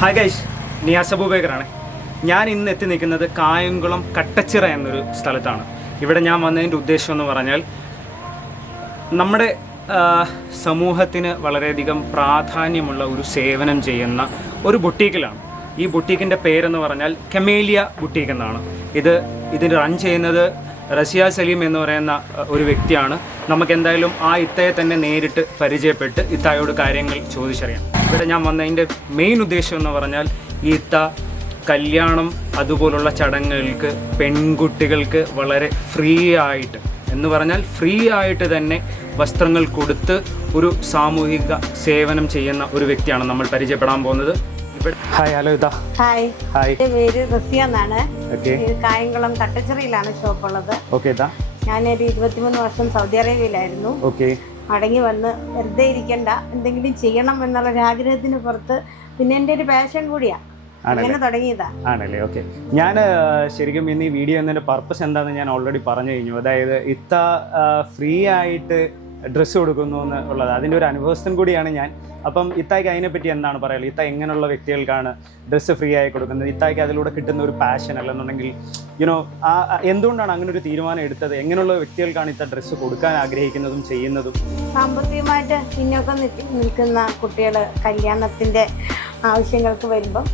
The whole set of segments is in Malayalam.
Hi guys, Niyas അബൂബക്കറാണ്. ഞാൻ ഇന്ന് എത്തി നിൽക്കുന്നത് കായംകുളം കട്ടച്ചിറ എന്നൊരു സ്ഥലത്താണ്. ഇവിടെ ഞാൻ വന്നതിൻ്റെ ഉദ്ദേശം എന്ന് പറഞ്ഞാൽ നമ്മുടെ സമൂഹത്തിന് വളരെയധികം പ്രാധാന്യമുള്ള ഒരു സേവനം ചെയ്യുന്ന ഒരു ബുട്ടീക്കിലാണ്. ഈ ബുട്ടീക്കിൻ്റെ പേരെന്ന് പറഞ്ഞാൽ കമേലിയ ബുട്ടീക്ക് എന്നാണ്. ഇതിന് റൺ ചെയ്യുന്നത് റസിയ സലീം എന്ന് പറയുന്ന ഒരു വ്യക്തിയാണ്. നമുക്കെന്തായാലും ആ ഇത്തയെ തന്നെ നേരിട്ട് പരിചയപ്പെട്ട് ഇത്തായോട് കാര്യങ്ങൾ ചോദിച്ചറിയാം. ഇവിടെ ഞാൻ വന്നതിൻ്റെ മെയിൻ ഉദ്ദേശം എന്ന് പറഞ്ഞാൽ ഈ ഇത്ത കല്യാണം അതുപോലുള്ള ചടങ്ങുകൾക്ക് പെൺകുട്ടികൾക്ക് വളരെ ഫ്രീ ആയിട്ട് തന്നെ വസ്ത്രങ്ങൾ കൊടുത്ത് ഒരു സാമൂഹിക സേവനം ചെയ്യുന്ന ഒരു വ്യക്തിയാണ് നമ്മൾ പരിചയപ്പെടാൻ പോകുന്നത്. ഹായ്, ഹലോ ഇതാ. Hi, hi. എൻ്റെ പേര് റസിയ എന്നാണ്. കായംകുളം കട്ടച്ചിറയിലാണ് ഷോപ്പുള്ളത്. ഓക്കെ ഇതാ. ഞാനൊരു 23 വർഷം സൗദി അറേബ്യയിലായിരുന്നു. ഓക്കെ. മടങ്ങി വന്ന് വെറുതെ ഇരിക്കണ്ട, എന്തെങ്കിലും ചെയ്യണം എന്നുള്ളൊരു ആഗ്രഹത്തിന് പുറത്ത് പിന്നെ എൻ്റെ ഒരു പാഷൻ കൂടിയാണ്, അങ്ങനെ തുടങ്ങിയതാ. ആണല്ലേ, ഓക്കെ. ഞാൻ ശരിക്കും ഇന്ന് ഈ വീഡിയോ എന്നതിൻ്റെ പർപ്പസ് എന്താണെന്ന് ഞാൻ ഓൾറെഡി പറഞ്ഞു കഴിഞ്ഞു. അതായത് ഇത്ത ഫ്രീ ആയിട്ട് ഡ്രസ്സ് കൊടുക്കുന്നു എന്നുള്ളത് അതിൻ്റെ ഒരു അനുഭവസ്ഥൻ കൂടിയാണ് ഞാൻ. അപ്പം ഇത്തായ്ക്ക് അതിനെപ്പറ്റി എന്താണ് പറയുക? ഇത്ത എങ്ങനെയുള്ള വ്യക്തികൾക്കാണ് ഡ്രസ്സ് ഫ്രീ ആയി കൊടുക്കുന്നത്? ഇത്തായ്ക്ക് അതിലൂടെ കിട്ടുന്ന ഒരു പാഷൻ അല്ലെന്നുണ്ടെങ്കിൽ എന്തുകൊണ്ടാണ് അങ്ങനെ ഒരു തീരുമാനം എടുത്തത്? എങ്ങനെയുള്ള വ്യക്തികൾക്കാണ് ഇത്ത ഡ്രസ്സ് കൊടുക്കാൻ ആഗ്രഹിക്കുന്നതും ചെയ്യുന്നതും? സാമ്പത്തികമായിട്ട് പിന്നോക്കം നിൽക്കുന്ന കുട്ടികൾ കല്യാണത്തിൻ്റെ ആവശ്യങ്ങൾക്ക് വരുമ്പം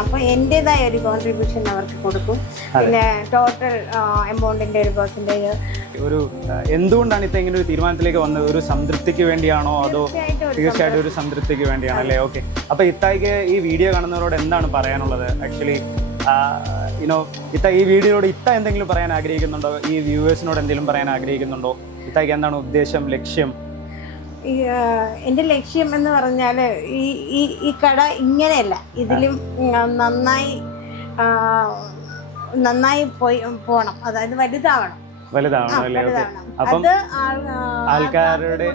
അപ്പോൾ എൻ്റേതായ ഒരു കോൺട്രിബ്യൂഷൻ അവർക്ക് കൊടുക്കും. പിന്നെ ടോട്ടൽ എമൗണ്ടിൻ്റെ ഒരു പെർസെൻറ്റേജ്. എന്തുകൊണ്ടാണ് ഇത്ത ഇങ്ങനെ ഒരു തീരുമാനത്തിലേക്ക് വന്നത്? ഒരു സംതൃപ്തിക്ക് വേണ്ടിയാണോ അതോ? തീർച്ചയായിട്ടും ഒരു സംതൃപ്തിക്ക് വേണ്ടിയാണ് അല്ലേ? ഓക്കെ. അപ്പോൾ ഇത്തായിക്ക് ഈ വീഡിയോ കാണുന്നവരോട് എന്താണ് പറയാനുള്ളത്? ആക്ച്വലി ഇത്ത ഈ വീഡിയോയോട് ഇത്ത എന്തെങ്കിലും പറയാൻ ആഗ്രഹിക്കുന്നുണ്ടോ? ഈ വ്യൂവേഴ്സിനോട് എന്തെങ്കിലും പറയാൻ ആഗ്രഹിക്കുന്നുണ്ടോ? ഇത്തായിക്ക് എന്താണ് ഉദ്ദേശം, ലക്ഷ്യം? എൻ്റെ ലക്ഷ്യം എന്ന് പറഞ്ഞാൽ ഈ കട ഇങ്ങനെയല്ല, ഇതിലും നന്നായി പോകണം, അതായത് വലുതാവണം അല്ലേ? ഓക്കെ. അപ്പം ആൾക്കാരുടെ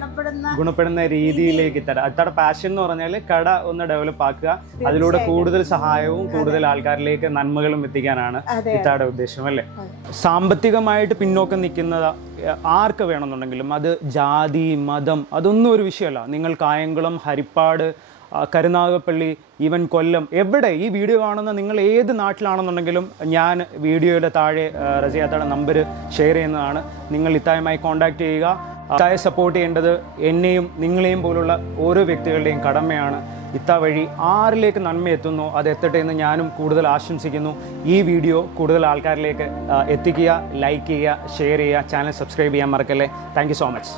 ഗുണപ്പെടുന്ന രീതിയിലേക്ക് ഇത്തയുടെ പാഷൻ എന്ന് പറഞ്ഞാൽ കട ഒന്ന് ഡെവലപ്പ് ആക്കുക, അതിലൂടെ കൂടുതൽ സഹായവും കൂടുതൽ ആൾക്കാരിലേക്ക് നന്മകളും എത്തിക്കാനാണ് ഇത്തയുടെ ഉദ്ദേശം അല്ലേ? സാമ്പത്തികമായിട്ട് പിന്നോക്കം നിൽക്കുന്ന ആർക്ക് വേണമെന്നുണ്ടെങ്കിലും അത് ജാതി മതം അതൊന്നും ഒരു വിഷയമല്ല. നിങ്ങൾ കായംകുളം, ഹരിപ്പാട്, കരുനാഗപ്പള്ളി, ഈവൻ കൊല്ലം, എവിടെ ഈ വീഡിയോ കാണുന്ന നിങ്ങൾ ഏത് നാട്ടിലാണെന്നുണ്ടെങ്കിലും ഞാൻ വീഡിയോയുടെ താഴെ റസിയാത്തയുടെ നമ്പർ ഷെയർ ചെയ്യുന്നതാണ്. നിങ്ങൾ ഇത്തായുമായി കോൺടാക്ട് ചെയ്യുക. ഇത്തായെ സപ്പോർട്ട് ചെയ്യേണ്ടത് എന്നെയും നിങ്ങളെയും പോലുള്ള ഓരോ വ്യക്തികളുടെയും കടമയാണ്. ഇത്ത വഴി ആരിലേക്ക് നന്മ എത്തുന്നു അത് എത്തട്ടെ എന്ന് ഞാനും കൂടുതൽ ആശംസിക്കുന്നു. ഈ വീഡിയോ കൂടുതൽ ആൾക്കാരിലേക്ക് എത്തിക്കുക, ലൈക്ക് ചെയ്യുക, ഷെയർ ചെയ്യുക, ചാനൽ സബ്സ്ക്രൈബ് ചെയ്യാൻ മറക്കല്ലേ. Thank you so much.